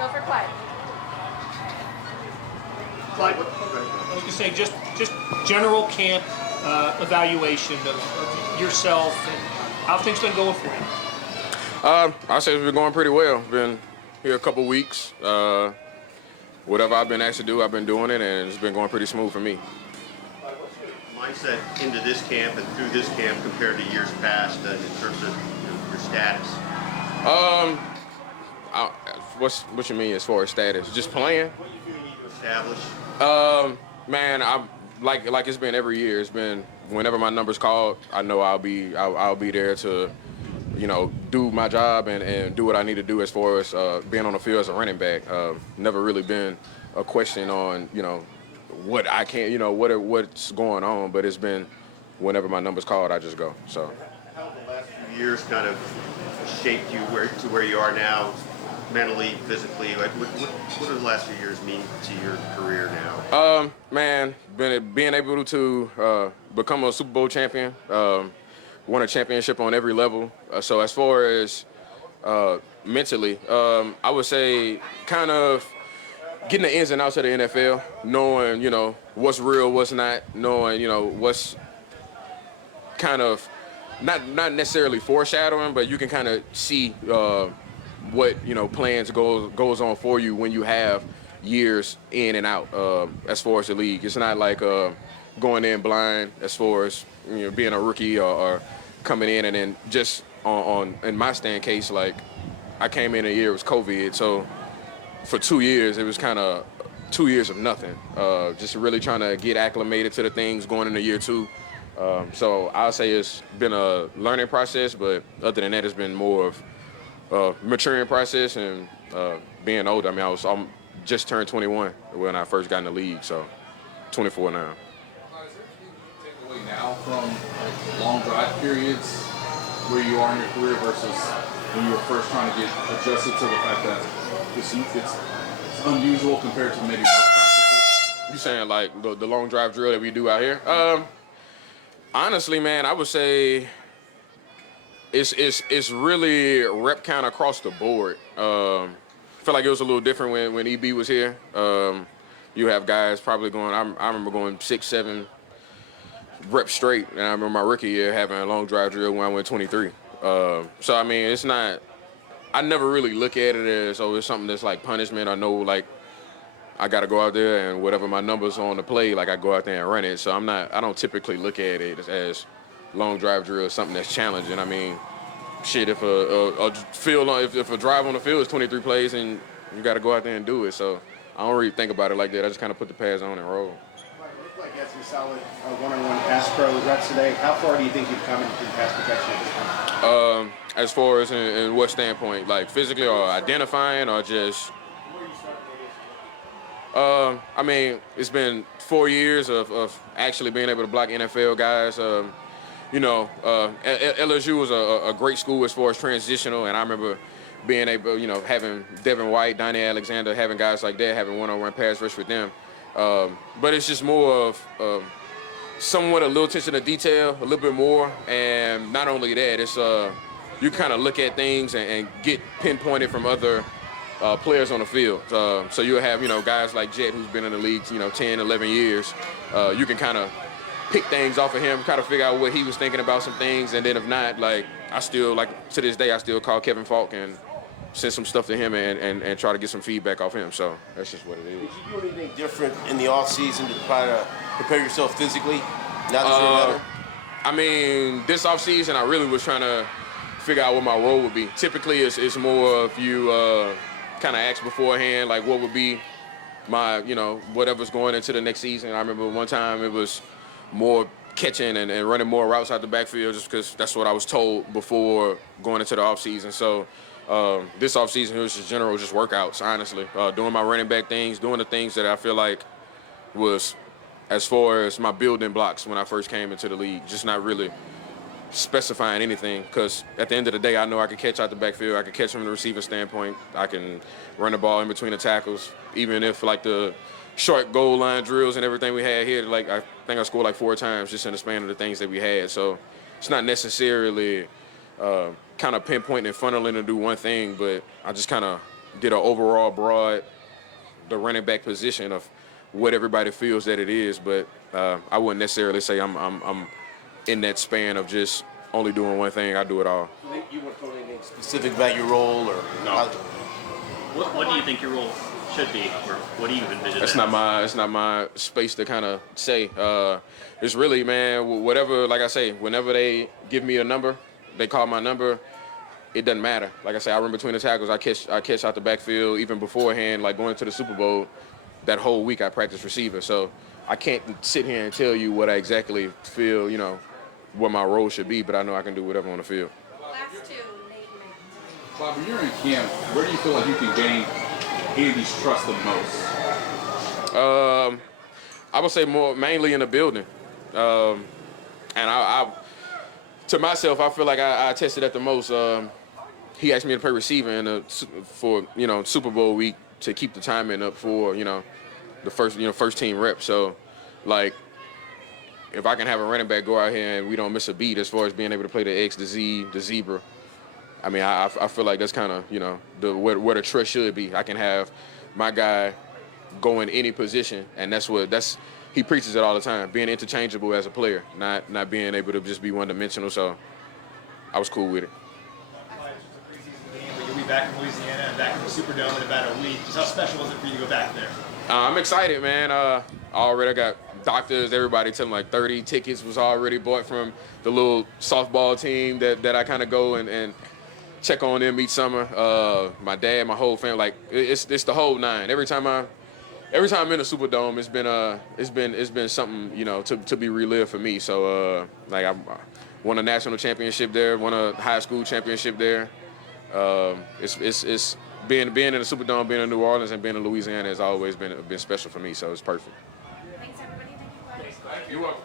Go for Clyde. Clyde, I was going to say just general camp evaluation of yourself and how things been going for you. I'll say it's been going pretty well. Been here a couple weeks. Whatever I've been asked to do, I've been doing it, and it's been going pretty smooth for me. what's your mindset into this camp and through this camp compared to years past in terms of your status? What you mean as far as status? Just playing? What do you feel you need to establish? Man, I'm like it's been every year. It's been whenever my number's called, I know I'll be there to, do my job and do what I need to do as far as being on the field as a running back. Never really been a question on, what I can't, what's going on, but it's been whenever my number's called, I just go. So. How have the last few years kind of shaped you to where you are now, mentally, physically? Like, what do the last few years mean to your career now? Man, being able to become a Super Bowl champion, won a championship on every level. So as far as mentally, I would say kind of getting the ins and outs of the NFL, knowing, what's real, what's not, knowing, what's kind of not necessarily foreshadowing, but you can kind of see what plans goes on for you when you have years in and out as far as the league. It's not like going in blind as far as being a rookie or coming in and then just on in my stand case, like I came in a year it was COVID, so for 2 years it was kind of 2 years of nothing, just really trying to get acclimated to the things going into year two. So I'll say it's been a learning process, but other than that, it's been more of maturing process and being older. I mean, I'm just turned 21 when I first got in the league, so 24 now. Is there anything you take away now from long drive periods where you are in your career versus when you were first trying to get adjusted to the fact that it's unusual compared to maybe most practices? You saying like the long drive drill that we do out here? Honestly, man, I would say it's really rep count across the board. I feel like it was a little different when EB was here. You have guys probably going, I remember going 6, 7 reps straight, and I remember my rookie year having a long drive drill when I went 23. So, I mean, it's not, I never really look at it as, it's something that's like punishment. I know, like, I got to go out there and whatever my numbers on the play, like I go out there and run it. So I don't typically look at it as long drive drill is something that's challenging. I mean, shit, if a drive on the field is 23 plays and you got to go out there and do it. So I don't really think about it like that. I just kind of put the pads on and roll. It looked like you had some solid one-on-one pass pro reps today. How far do you think you've come in pass protection at this point? As far as in what standpoint, like physically or identifying or just? I mean, it's been 4 years of actually being able to block NFL guys. LSU was a great school as far as transitional, and I remember being able, having Devin White, Donnie Alexander, having guys like that, having one-on-one pass rush with them. But it's just more of somewhat a little attention to detail, a little bit more, and not only that, it's you kind of look at things and get pinpointed from other players on the field. So you'll have, guys like Jet, who's been in the league, 10, 11 years. You can kind of pick things off of him, kind of figure out what he was thinking about some things, and then if not, like, I still, like, to this day, I still call Kevin Falk and send some stuff to him and try to get some feedback off him. So that's just what it is. Did you do anything different in the offseason to try to prepare yourself physically now that you're better? I mean, this offseason, I really was trying to figure out what my role would be. Typically, it's more of you kind of ask beforehand, like, what would be my, whatever's going into the next season. I remember one time it was more catching and running more routes out the backfield just because that's what I was told before going into the offseason. So this offseason, it was just general, just workouts, honestly. Doing my running back things, doing the things that I feel like was as far as my building blocks when I first came into the league, just not really specifying anything, because at the end of the day, I know I can catch out the backfield, I can catch from the receiver standpoint, I can run the ball in between the tackles, even if like the short goal line drills and everything we had here, like I think I scored like 4 times just in the span of the things that we had. So it's not necessarily kind of pinpointing and funneling to do one thing, but I just kind of did an overall broad, the running back position of what everybody feels that it is, but I wouldn't necessarily say I'm in that span of just only doing one thing. I do it all. You want to put anything specific about your role, or No. What do you think your role should be, or what do you envision? It's not my space to kind of say. It's really, man, whatever. Like I say, whenever they give me a number, they call my number. It doesn't matter. Like I say, I run between the tackles. I catch out the backfield even beforehand. Like going to the Super Bowl, that whole week I practice receiver. So I can't sit here and tell you what I exactly feel. You know, what my role should be, but I know I can do whatever on the field. Last two, Nate and Matt. Bob, when you're in camp, where do you feel like you can gain Andy's trust the most? I would say mainly in the building, and I to myself, I feel like I tested at the most. He asked me to play receiver for Super Bowl week to keep the timing up for the first team rep. So, like, if I can have a running back go out here and we don't miss a beat as far as being able to play the X, the Z, the zebra, I mean, I feel like that's kind of where the trust should be. I can have my guy go in any position, and he preaches it all the time, being interchangeable as a player, not being able to just be one-dimensional. So I was cool with it. You'll be back in Louisiana and back in the Superdome in about a week. Just how special was it for you to go back there? I'm excited, man. Already I got doctors, everybody telling me like 30 tickets was already bought from the little softball team that I kind of go and check on them each summer. My dad, my whole family, like it's the whole nine. Every time I'm in the Superdome, it's been something to be relived for me. So like I won a national championship there, won a high school championship there. It's being in the Superdome, being in New Orleans, and being in Louisiana has always been special for me. So it's perfect. Thanks, everybody. Thank you, Clyde. You're welcome.